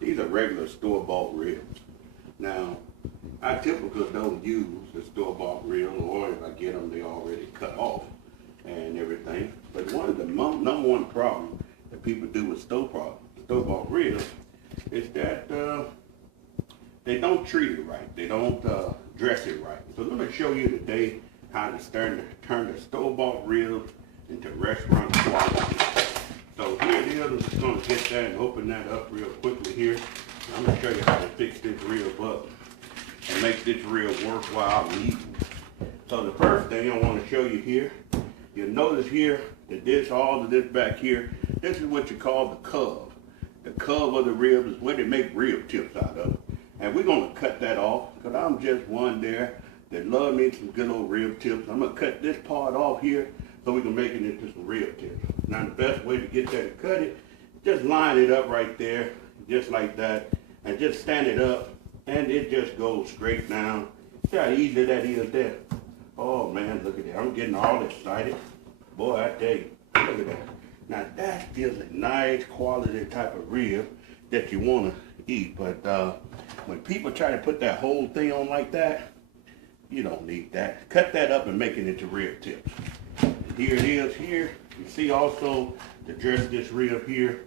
These are regular store-bought ribs. Now, I typically don't use the store-bought ribs, or if I get them, they already cut off and everything. But one of the number one problem that people do with store-bought ribs is that they don't treat it right. They don't dress it right. So let me show you today how to turn the store-bought ribs into restaurant quality. So here it is. I'm just going to get that and open that up real quickly here. I'm going to show you how to fix this rib up and make this rib worthwhile eating. So the first thing I want to show you here, you'll notice here that all of this back here, this is what you call the cub. The cub of the rib is where they make rib tips out of. And we're going to cut that off because I'm just one there that love me some good old rib tips. I'm going to cut this part off here so we can make it into some rib tips. Now the best way to get that to cut it, just line it up right there, just like that, and just stand it up, and it just goes straight down. See how easy that is there? Oh man, look at that. I'm getting all excited. Boy, I tell you, look at that. Now that is a nice quality type of rib that you want to eat, but when people try to put that whole thing on like that, you don't need that. Cut that up and make it into rib tips. And here it is here. You see also to dress this rib here,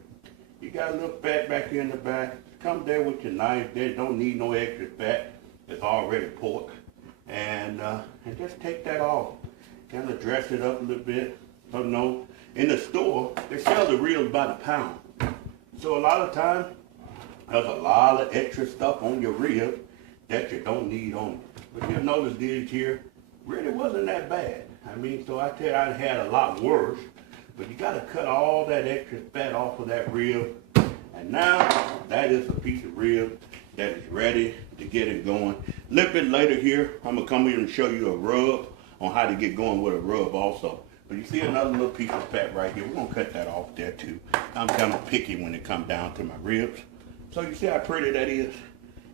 you got a little fat back here in the back. Come there with your knife. There don't need no extra fat. It's already pork. And just take that off. Kind of dress it up a little bit. So no, in the store, they sell the ribs by the pound. So a lot of times, there's a lot of extra stuff on your rib that you don't need on it. But you'll notice these here really wasn't that bad. I mean, so I tell you, I had a lot worse. But you got to cut all that extra fat off of that rib. And now, that is a piece of rib that is ready to get it going. A little bit later here, I'm going to come here and show you a rub on how to get going with a rub also. But you see another little piece of fat right here. We're going to cut that off there too. I'm kind of picky when it comes down to my ribs. So you see how pretty that is?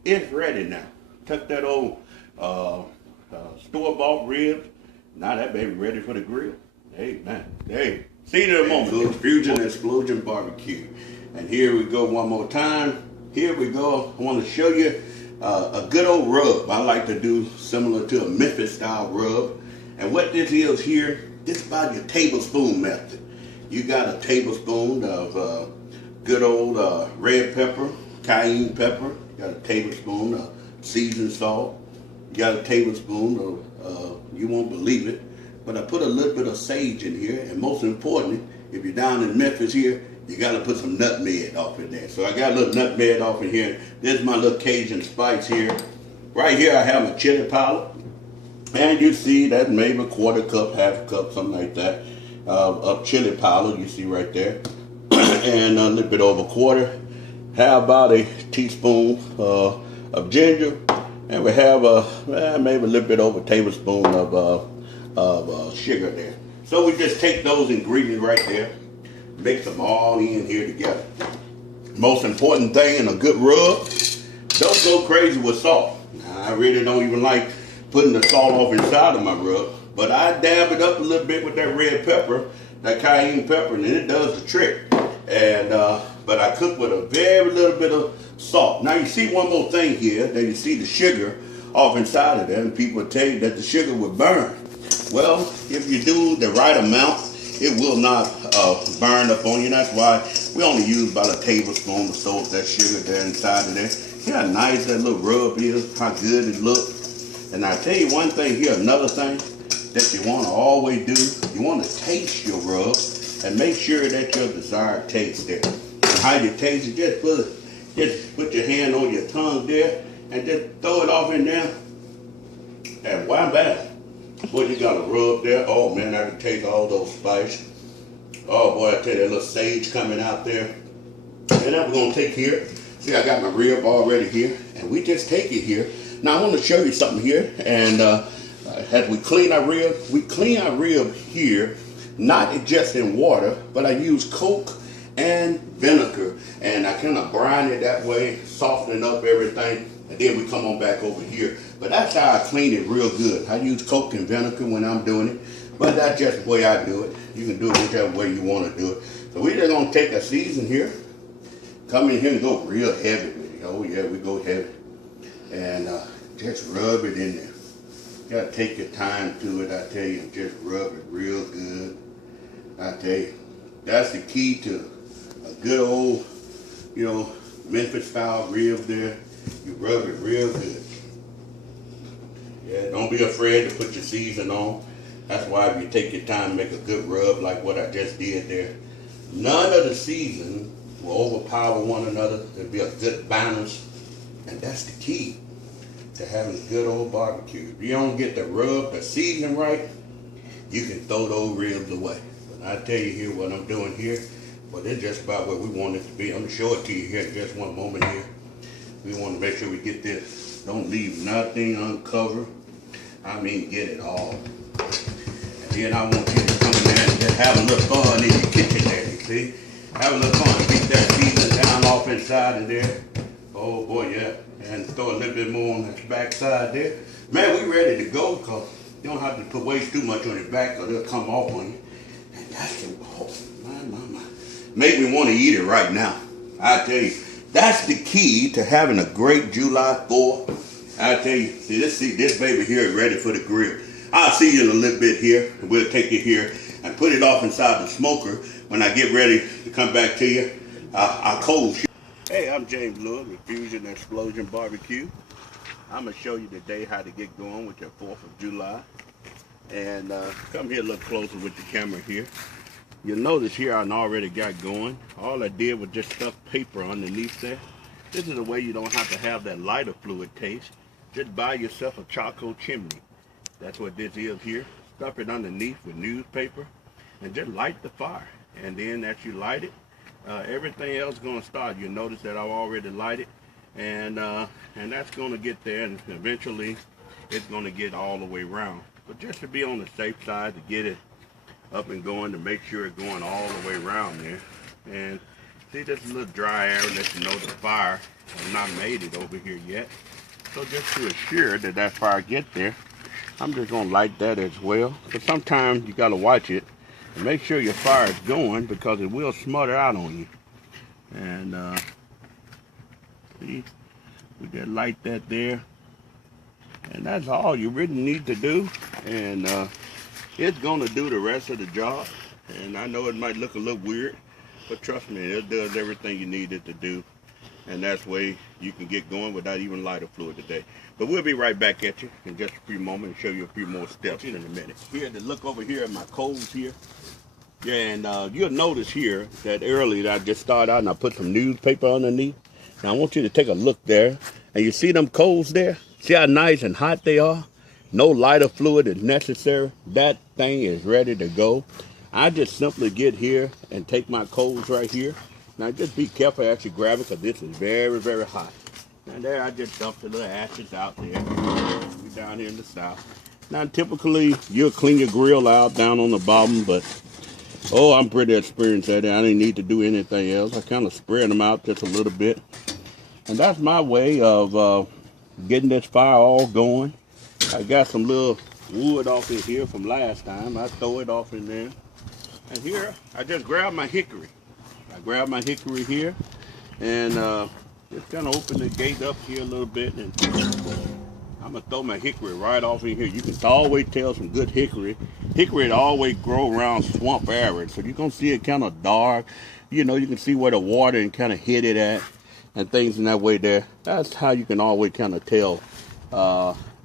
It's ready now. Took that old store-bought ribs. Now that baby ready for the grill. Hey, man. Hey. See you in a moment. Fusion Explosion Barbecue. And here we go one more time. Here we go. I want to show you a good old rub. I like to do similar to a Memphis style rub. And what this is here, this is about your tablespoon method. You got a tablespoon of good old red pepper, cayenne pepper. You got a tablespoon of seasoned salt. You got a tablespoon of, you won't believe it, but I put a little bit of sage in here. And most importantly, if you're down in Memphis here, you got to put some nutmeg off in there. So I got a little nutmeg off in here. This is my little Cajun spice here. Right here I have a chili powder. And you see that maybe a quarter cup, half a cup, something like that, of chili powder, you see right there. And a little bit over a quarter. Have about a teaspoon of ginger. And we have maybe a little bit over a tablespoon of sugar there. So we just take those ingredients right there, mix them all in here together. Most important thing in a good rub, don't go crazy with salt. Now, I really don't even like putting the salt off inside of my rub, but I dab it up a little bit with that red pepper, that cayenne pepper, and it does the trick. And but I cook with a very little bit of salt. Now you see one more thing here, that you see the sugar off inside of there, and people tell you that the sugar would burn. Well, if you do the right amount, it will not burn up on you. That's why we only use about a tablespoon or so of that sugar there inside of there. See how nice that little rub is, how good it looks. And I tell you one thing here, another thing that you want to always do, you want to taste your rub and make sure that your desired taste there. And how you taste it, just put your hand on your tongue there and just throw it off in there. And wham bam. Boy, you got a rub there. Oh man, I can taste all those spices. Oh boy, I tell you, that little sage coming out there. And then we're gonna take here. See, I got my rib already here, and we just take it here. Now I want to show you something here. And as we clean our rib here, not just in water, but I use Coke and vinegar, and I kind of brine it that way, softening up everything, and then we come on back over here. But that's how I clean it real good. I use Coke and vinegar when I'm doing it, but that's just the way I do it. You can do it whichever way you want to do it. So we're just going to take a season here, come in here and go real heavy with it. Oh yeah, we go heavy. And just rub it in there. You gotta take your time to it, I tell you, and just rub it real good. I tell you, that's the key to a good old, you know, Memphis style rib there. You rub it real good. Yeah, don't be afraid to put your season on. That's why if you take your time, make a good rub like what I just did there. None of the season will overpower one another. There'll be a good balance. And that's the key to having a good old barbecue. If you don't get the rub, the season right, you can throw those ribs away. But I tell you here what I'm doing here, but it's just about where we want it to be. I'm gonna show it to you here in just one moment here. We want to make sure we get this. Don't leave nothing uncovered. I mean, get it all. And then I want you to come in there and just have a little fun in your kitchen there, you see? Have a little fun. Beat that season down off inside of there. Oh boy, yeah. And throw a little bit more on the back side there. Man, we ready to go because you don't have to put waste too much on your back because it'll come off on you. And that's the, oh, my. Make me want to eat it right now. I tell you, that's the key to having a great July 4th. I tell you, see this baby here is ready for the grill. I'll see you in a little bit here, and we'll take it here and put it off inside the smoker when I get ready to come back to you. I'll cold shoot. Hey, I'm James Lewis with Fusion Explosion Barbecue. I'm going to show you today how to get going with your 4th of July. And come here a little closer with the camera here. You'll notice here I already got going. All I did was just stuff paper underneath there. This is a way you don't have to have that lighter fluid taste. Just buy yourself a charcoal chimney. That's what this is here. Stuff it underneath with newspaper and just light the fire. And then as you light it, everything else is going to start. You'll notice that I've already lighted, and that's going to get there, and eventually it's going to get all the way around. But just to be on the safe side, to get it up and going, to make sure it's going all the way around there. And see, this little dry area lets you know the fire has not made it over here yet. So just to assure that that fire gets there, I'm just going to light that as well. But sometimes you got to watch it and make sure your fire is going, because it will smother out on you. And see, we just light that there. And that's all you really need to do. And it's going to do the rest of the job. And I know it might look a little weird, but trust me, it does everything you need it to do. And that's the way you can get going without even lighter fluid today. But we'll be right back at you in just a few moments and show you a few more steps in a minute. Here, to look over here at my coals here. Yeah, and you'll notice here that earlier I just started out and I put some newspaper underneath. Now I want you to take a look there. And you see them coals there? See how nice and hot they are? No lighter fluid is necessary. That thing is ready to go. I just simply get here and take my coals right here. Now just be careful as you grab it, because this is very, very hot. And there I just dumped the little ashes out there. We're down here in the south. Now typically you'll clean your grill out down on the bottom, but oh, I'm pretty experienced at it. I didn't need to do anything else. I kind of spread them out just a little bit. And that's my way of getting this fire all going. I got some little wood off in here from last time. I throw it off in there. And here, I just grab my hickory. I grab my hickory here and just kind of open the gate up here a little bit. And I'm going to throw my hickory right off in here. You can always tell some good hickory. Hickory always grow around swamp areas. So you're going to see it kind of dark. You know, you can see where the water and kind of hit it at and things in that way there. That's how you can always kind of tell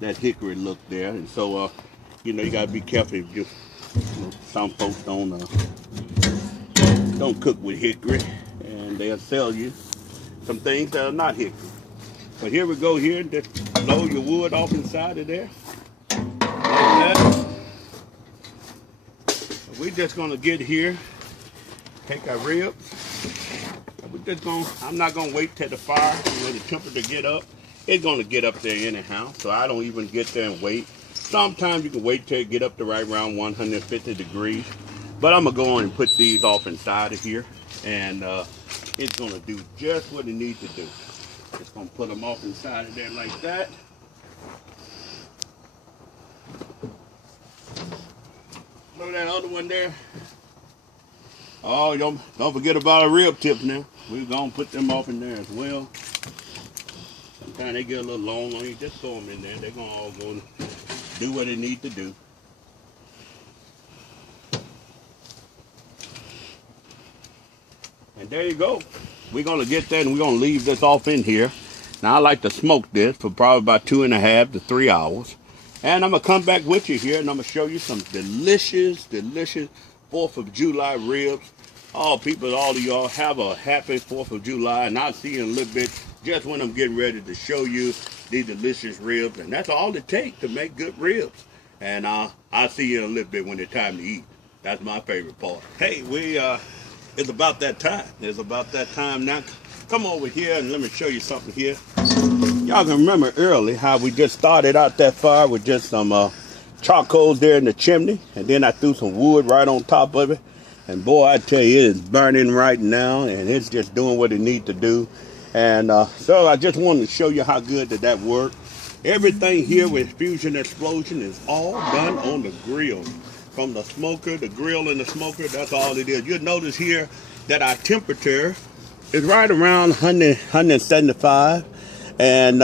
that hickory look there. And so, you know, you got to be careful if you know, some folks don't cook with hickory, and they'll sell you some things that are not hickory. But here we go here, just blow your wood off inside of there. Like that. We're just gonna get here, take our ribs. I'm not gonna wait till the fire, when the temperature get up. It's gonna get up there anyhow, so I don't even get there and wait. Sometimes you can wait till it get up to right around 150 degrees. But I'm gonna go on and put these off inside of here, and it's gonna do just what it needs to do. Just gonna put them off inside of there like that. Throw that other one there. Oh, don't forget about our rib tips now. We're gonna put them off in there as well. Sometimes they get a little long on you. Just throw them in there. They're gonna all go and do what they need to do. And there you go. We're gonna get that, and we're gonna leave this off in here. Now I like to smoke this for probably about 2.5 to 3 hours. And I'm gonna come back with you here, and I'm gonna show you some delicious 4th of July ribs. Oh, people, all of y'all have a happy 4th of July, and I'll see you in a little bit just when I'm getting ready to show you these delicious ribs. And that's all it takes to make good ribs. And I'll see you in a little bit when it's time to eat. That's my favorite part. Hey, it's about that time. It's about that time now. Come over here and let me show you something here. Y'all can remember early how we just started out that fire with just some charcoals there in the chimney, and then I threw some wood right on top of it. And boy, I tell you, it is burning right now, and it's just doing what it needs to do. And so I just wanted to show you how good that worked. Everything here with Fusion Explosion is all done on the grill. From the smoker, the grill and the smoker, that's all it is. You'll notice here that our temperature is right around 175. And,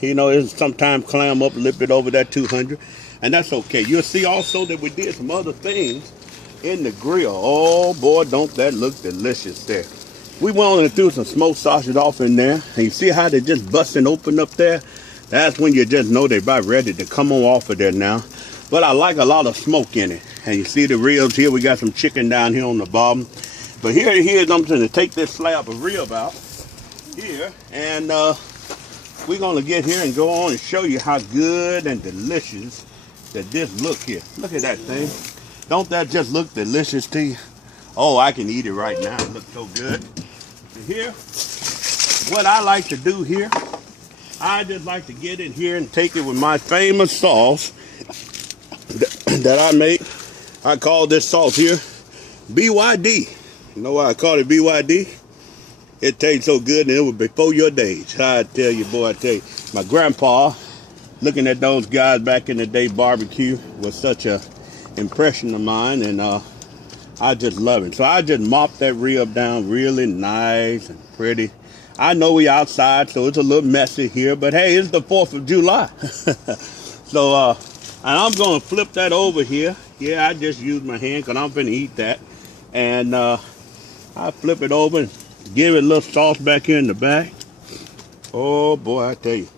you know, it sometimes climb up a little bit over that 200. And that's okay. You'll see also that we did some other things in the grill. Oh, boy, don't that look delicious there. We wanted to throw some smoked sausage off in there. And you see how they're just busting open up there? That's when you just know they're about ready to come on off of there now. But I like a lot of smoke in it. And you see the ribs here. We got some chicken down here on the bottom. But here I'm going to take this slab of rib out here. And we're going to get here and go on and show you how good and delicious that this look here. Look at that thing. Don't that just look delicious to you? Oh, I can eat it right now. It looks so good. And here, what I like to do here, I just like to get in here and take it with my famous sauce that I make. I call this sauce here BYD. You know why I call it BYD? It tastes so good, and it was before your days. I tell you, boy, I tell you. My grandpa, looking at those guys back in the day barbecue, was such a impression of mine, and I just love it. So I just mopped that rib down really nice and pretty. I know we outside, so it's a little messy here, but hey, it's the 4th of July. So, and I'm going to flip that over here. Yeah, I just used my hand because I'm going to eat that. And I flip it over and give it a little sauce back here in the back. Oh, boy, I tell you.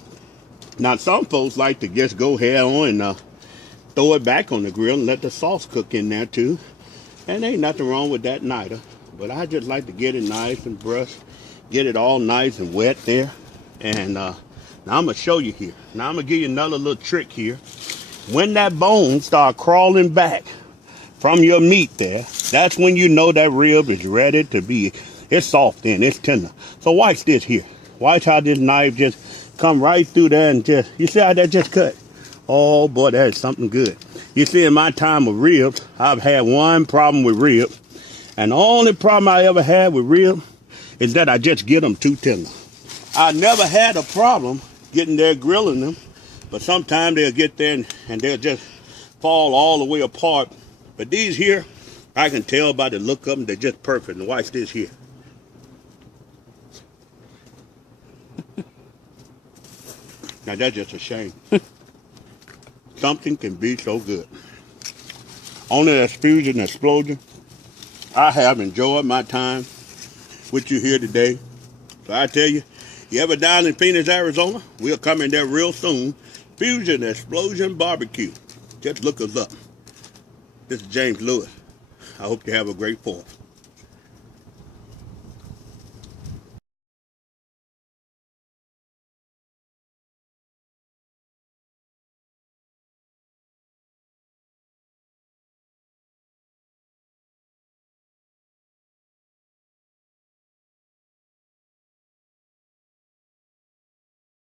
Now, some folks like to just go ahead on and throw it back on the grill and let the sauce cook in there, too. And ain't nothing wrong with that neither. But I just like to get it nice and brushed. Get it all nice and wet there. And now I'm going to show you here. Now I'm going to give you another little trick here. When that bone start crawling back from your meat there, that's when you know that rib is ready to be. It's soft and it's tender. So watch this here. Watch how this knife just come right through there and just, you see how that just cut? Oh boy, that is something good. You see, in my time with ribs, I've had one problem with rib. And the only problem I ever had with rib is that I just get them too tender. I never had a problem getting there grilling them, but sometimes they'll get there and they'll just fall all the way apart. But these here, I can tell by the look of them, they're just perfect. And watch this here. Now that's just a shame. Something can be so good. Only that Fusion Explosion. I have enjoyed my time with you here today. So I tell you, you ever down in Phoenix, Arizona, we'll come in there real soon. Fusion Explosion Barbecue. Just look us up. This is James Lewis. I hope you have a great 4th.